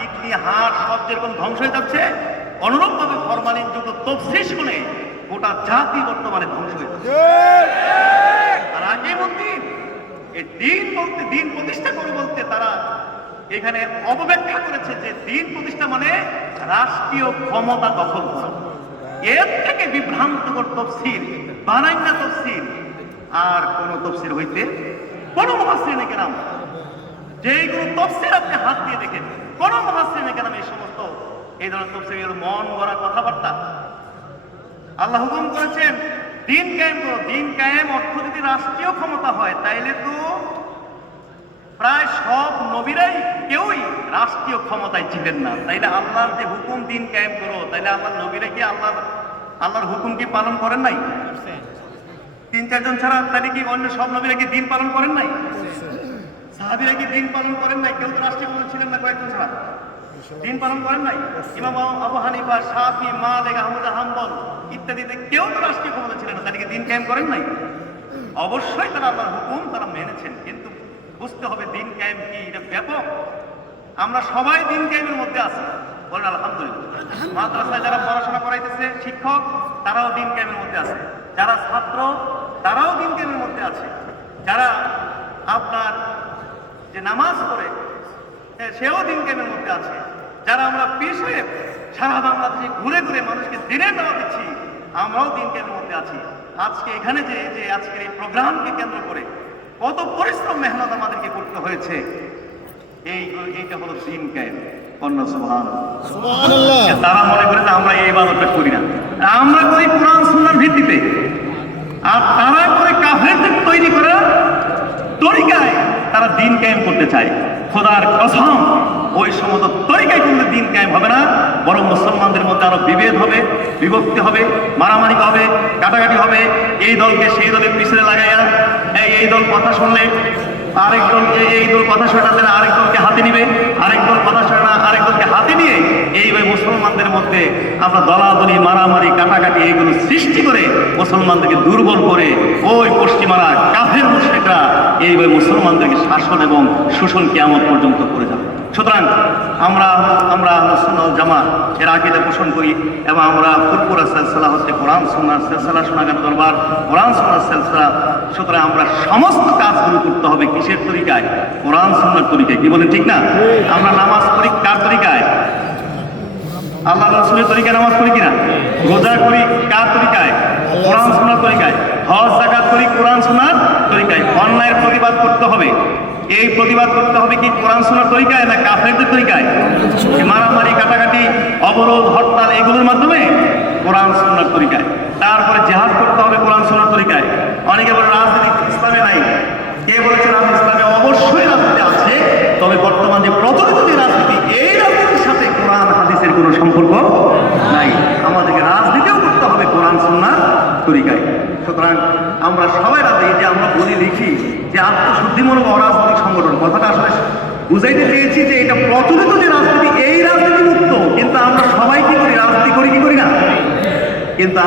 Kidney heart সব যেরকম ধ্বংস হয়ে যাচ্ছে, অনুরূপ ভাবে ফরমালিন যুক্ত তফসির শুনে গোটা জাতি বর্তমানে ধ্বংস হয়ে যাচ্ছে। আর আগে মন্দির এই দিন বলতে, দিন প্রতিষ্ঠা করে বলতে তারা এখানে অবব্যাখ্যা করেছে যে দিন প্রতিষ্ঠা মানে রাষ্ট্রীয় ক্ষমতা দখল করা। এর থেকে বিভ্রান্তকর তফসির, বানাইনা তফসির আর কোন তফসির হইতে কোন মুফাসসিরিনে কেরাম, যেইগুলো তফসির আপনি হাত দিয়ে দেখেন, কোন মুফাসসিরিনে কেরাম এই সমস্ত এই ধরনের তফসির মন গড়া কথাবার্তা। আল্লাহ হুকুম করেছেন দিন কায়েম করো। দিন কায়েম অর্থ যদি রাষ্ট্রীয় ক্ষমতা হয়, তাইলে তো প্রায় সব নবীরাই কেউই রাষ্ট্রীয় ক্ষমতায় ছিলেন না। তাইলে আল্লাহর যে হুকুম দিন কায়েম করো, তাইলে আল্লাহর নবীরা কি আল্লাহর হুকুম কি পালন করেন নাই? 3-4 জন ছাড়া তাহলে কি অন্য সব নবীরা কি দিন পালন করেন নাই? সাহাবীরা কি দিন পালন করেন নাই? কেউ তো রাষ্ট্রীয় ক্ষমতা ছিলেন না, কয়েকজন ছাড়া দিন পালন করেন নাই। ইমাম আবু হানিফা, শাফি, মালিক, আহমদ হাম্বল ইত্যাদিতে কেউ তো রাষ্ট্রীয় ক্ষমতা ছিলেন না, তাহলে কি দিন কায়েম করেন নাই? অবশ্যই তারা আল্লাহর হুকুম তারা মেনেছেন, কিন্তু বুঝতে হবে দিন কায়েম কি, এটা ব্যাপক। আমরা সবাই দিন কায়েমের মধ্যে আছি, বলেন আলহামদুলিল্লাহ। মাদ্রাসায় যারা পড়াশোনা করাইতেছে শিক্ষক, তারাও দিন কায়েমের মধ্যে আছে। যারা ছাত্র, তারাও দিন কায়েমের মধ্যে আছে। যারা আপনার যে নামাজ পড়ে, সেও দিন কায়েমের মধ্যে আছে। যারা আমরা পীর সাহেব সারা বাংলাদেশে ঘুরে ঘুরে মানুষকে দিনের দাওয়াত দিচ্ছি, আমরাও দিন কায়েমের মধ্যে আছি। আজকে এখানে যে আজকের এই প্রোগ্রামকে কেন্দ্র করে কত পরিশ্রম মেহনত আমাদেরকে করতে হয়েছে, এইটা হলো দিন কায়েম। সুবহানাল্লাহ। তারা মনে করে যে আমরা এই ইবাদতটা করি না, আমরা করি কোরআন সুন্নাহর ভিত্তিতে, আর তারা করে কাফেরদের তৈরি করা তরিকায় তারা দিন কায়েম করতে চায়। খোদার কসম, ওই সমস্ত তরিকায় কিন্তু দিন কায়েম হবে না, বরং মুসলমানদের মধ্যে আরো বিভেদ হবে, বিভক্তি হবে, মারামারি হবে, কাটাকাটি হবে। এই দলকে সেই দলের পিছনে লাগাইয়া এই দল কথা শুনলে আরেক দলকে, এই দল কথা শোনাতে না আরেক দলকে হাতে নিবে, আরেক দল কথা শোনে না আরেক দলকে হাতে নিয়ে এইভাবে মুসলমানদের মধ্যে আমরা দলাদলি, মারামারি, কাটাকাটি এইগুলো সৃষ্টি করে মুসলমানদেরকে দুর্বল করে ওই পশ্চিমারা কাফের মুশরিকরা এইভাবে মুসলমানদেরকে শাসন এবং শোষণ কিয়ামত পর্যন্ত করে যাবে। সুতরাং আমরা সুন্নাহ ওয়াল জামাত এর আকীদা পোষণ করি এবং আমরা ফুরফুরা সিলসিলা হচ্ছে কোরআন সুন্নাহর সিলসিলা, শোনাগান দরবার কোরআন সুন্নাহর সিলসিলা। সুতরাং আমরা সমস্ত কাজগুলো করতে হবে কিসের তরিকায়? কোরআন সুন্নাহর তরিকায়। কি বলেন ঠিক না? আমরা নামাজ পড়ি কার তরিকায়? আল্লাহ রাসূলের তরিকায় নামাজ পড়ি কিনা? রোজা করি কার তরিকায়? কোরআন সুন্নাহর তরিকায়। হজ যাকাত করি কোরআন সুন্নাহর তরিকায়। অন্যায়ের প্রতিবাদ করতে হবে, এই প্রতিবাদ করতে হবে কি কোরআন সুন্নাহর তরিকায় না কাফেরদের তরিকায়? মারামারি, কাটাকাটি, অবরোধ, হরতাল এগুলোর মাধ্যমে কোরআন সুন্নাহর তরিকায়। তারপরে জিহাদ করতে হবে কোরআন সুন্নাহর তরিকায়। অনেকে বলে রাজনীতি ইসলামে নাই। কে বলেছে ইসলামে? অবশ্যই রাজনীতি আছে, তবে বর্তমান যে প্রচলিত যে রাজনীতি, এই রাজনীতির সাথে কোরআন হাদিসের কোনো সম্পর্ক নাই। আমাদেরকে রাজনীতিও করতে হবে কোরআন সুন্নাহর তরিকায়। সুতরাং আমরা সবাই রাজি যে আমরা বলি লিখি যে আত্মশুদ্ধিমূলক অরাজনৈতিক সংগঠন, কথাটা আসলে বুঝাইতে চেয়েছি যে এটা প্রচলিত যে রাজনীতি, এই রাজনীতি মুক্ত, কিন্তু আমরা সবাই কি করি? রাজনীতি করি কি করি না? কিন্তু